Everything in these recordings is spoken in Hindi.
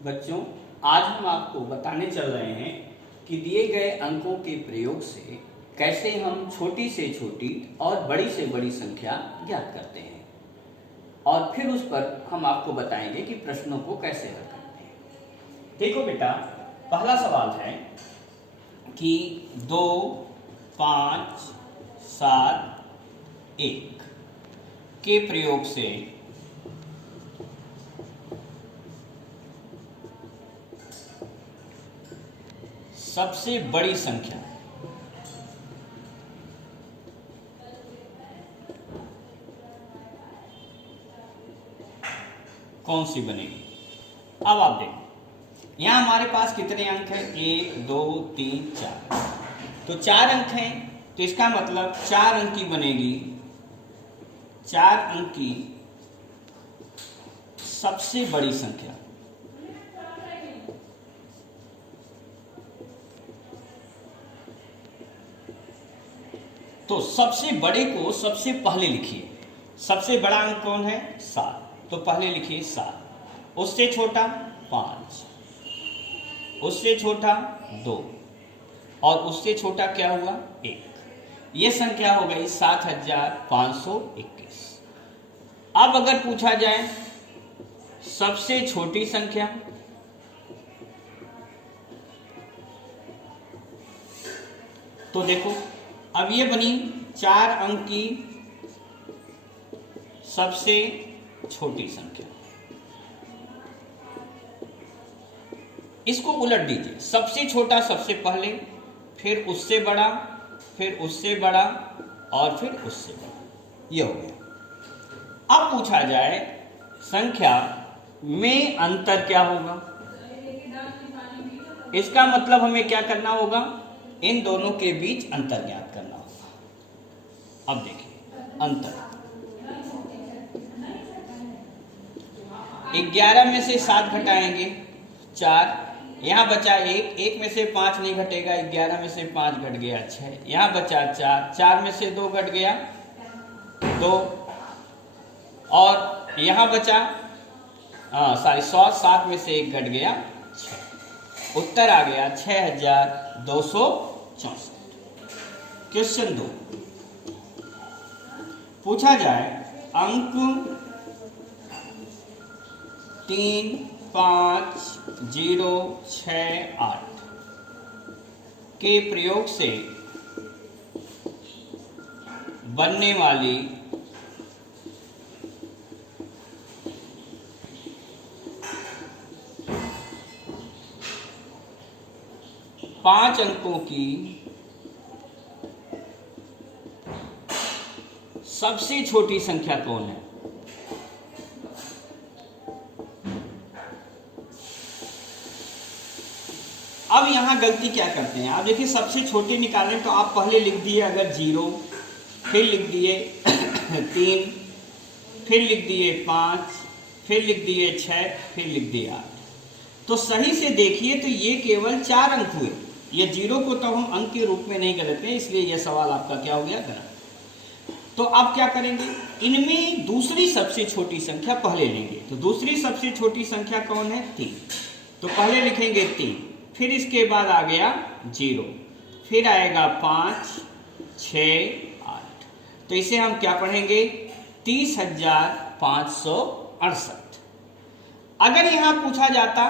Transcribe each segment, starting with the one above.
बच्चों, आज हम आपको बताने चल रहे हैं कि दिए गए अंकों के प्रयोग से कैसे हम छोटी से छोटी और बड़ी से बड़ी संख्या ज्ञात करते हैं और फिर उस पर हम आपको बताएंगे कि प्रश्नों को कैसे हल करते हैं। देखो बेटा, पहला सवाल है कि 2, 5, 7, 1 के प्रयोग से सबसे बड़ी संख्या कौन सी बनेगी। अब आप देखो, यहां हमारे पास कितने अंक हैं? 1, 2, 3, 4। तो 4 अंक हैं, तो इसका मतलब 4 अंक की बनेगी। 4 अंक की सबसे बड़ी संख्या तो सबसे बड़े को सबसे पहले लिखिए। सबसे बड़ा अंक कौन है? 7। तो पहले लिखिए 7। उससे छोटा 5, उससे छोटा 2 और उससे छोटा क्या हुआ? 1। यह संख्या हो गई 7521। अब अगर पूछा जाए सबसे छोटी संख्या, तो देखो अब ये बनी 4 अंक की सबसे छोटी संख्या। इसको उलट दीजिए, सबसे छोटा सबसे पहले, फिर उससे बड़ा, फिर उससे बड़ा और फिर उससे बड़ा। ये हो गया। अब पूछा जाए संख्या में अंतर क्या होगा। इसका मतलब हमें क्या करना होगा? इन दोनों के बीच अंतर ज्ञात करना होगा। अब देखिए अंतर, 11 में से 7 घटाएंगे 4, यहां बचा 1, 1 में से 5 नहीं घटेगा, 11 में से 5 घट गया 6, यहां बचा 4, 4 में से 2 घट गया 2 और यहां बचा 7 में से 1 घट गया 6। उत्तर आ गया 6264। क्वेश्चन 2 पूछा जाए अंक 3, 5, 0, 6, 8 के प्रयोग से बनने वाली पांच अंकों की सबसे छोटी संख्या कौन है? अब यहां गलती क्या करते हैं आप देखिए, सबसे छोटी निकालें तो आप पहले लिख दिए अगर 0, फिर लिख दिए 3, फिर लिख दिए 5, फिर लिख दिए 6, फिर लिख दिए 8। तो सही से देखिए तो ये केवल 4 अंक हुए। ये 0 को तो हम अंक के रूप में नहीं गलत है, इसलिए यह सवाल आपका क्या हो गया? गलत। तो अब क्या करेंगे? इनमें दूसरी सबसे छोटी संख्या पहले लेंगे। तो दूसरी सबसे छोटी संख्या कौन है? 3। तो पहले लिखेंगे 3, फिर इसके बाद आ गया 0, फिर आएगा 5, 6, 8। तो इसे हम क्या पढ़ेंगे? 30,568। अगर यहां पूछा जाता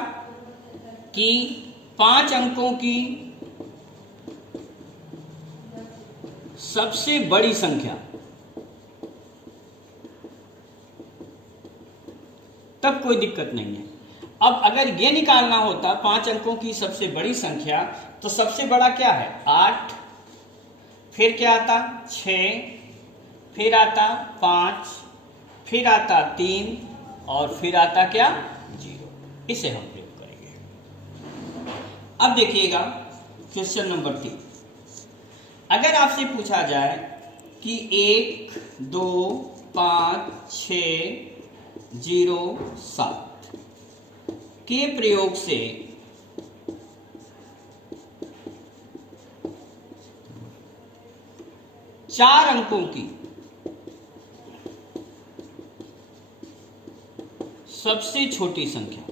कि 5 अंकों की सबसे बड़ी संख्या, तब कोई दिक्कत नहीं है। अब अगर ये निकालना होता 5 अंकों की सबसे बड़ी संख्या, तो सबसे बड़ा क्या है? 8, फिर क्या आता? 6, फिर आता 5, फिर आता 3 और फिर आता क्या? 0। इसे हम प्रयोग करेंगे। अब देखिएगा क्वेश्चन नंबर 3। अगर आपसे पूछा जाए कि 1, 2, 5, 6, 0, 7 के प्रयोग से चार अंकों की सबसे छोटी संख्या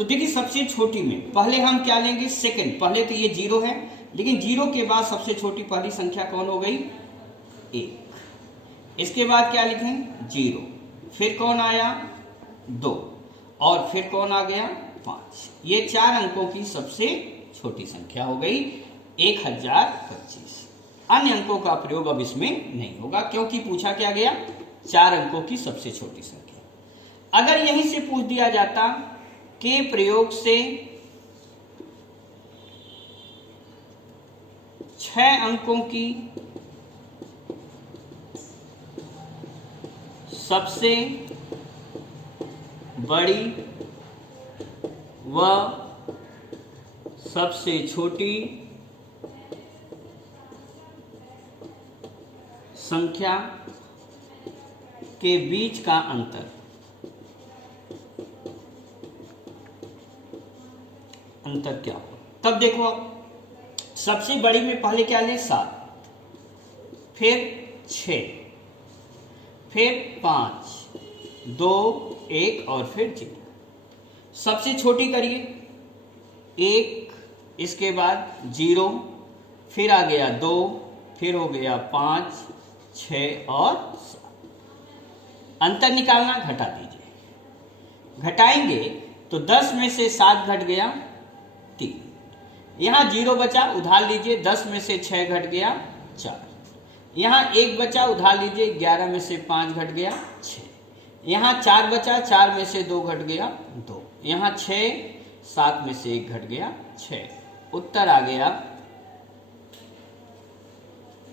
तो देखिए सबसे छोटी में पहले हम क्या लेंगे, सेकंड। पहले तो ये 0 है, लेकिन 0 के बाद सबसे छोटी पहली संख्या कौन हो गई, 1। इसके बाद क्या लिखें, 0। फिर कौन आया, 2, और फिर कौन आ गया, 5। ये 4 अंकों की सबसे छोटी संख्या हो गई 1025। अन्य अंकों का प्रयोग अब इसमें नहीं होगा, क्योंकि पूछा क्या गया, 4 अंकों की सबसे छोटी संख्या। अगर यहीं से पूछ दिया जाता के प्रयोग से 6 अंकों की सबसे बड़ी व सबसे छोटी संख्या के बीच का अंतर क्या हो, तब देखो सबसे बड़ी में पहले क्या ले, 7, फिर 6, फिर 5, 2, 1 और फिर 0। सबसे छोटी करिए 1, इसके बाद 0, फिर आ गया 2, फिर हो गया 5, 6 और 7। अंतर निकालना, घटा दीजिए। घटाएंगे तो 10 में से 7 घट गया 3, यहाँ 0 बचा, उधार लीजिए। 10 में से 6 घट गया 4, यहाँ 1 बचा, उधार लीजिए। 11 में से 5 घट गया 6, यहाँ 4 बचा, 4 में से 2 घट गया 2, यहाँ 6, 7 में से 1 घट गया 6। उत्तर आ गया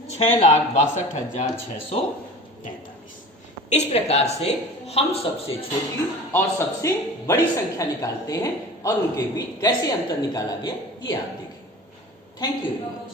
6,62,643। इस प्रकार से हम सबसे छोटी और सबसे बड़ी संख्या निकालते हैं और उनके बीच कैसे अंतर निकाला गया ये आप देखें। Thank you very much.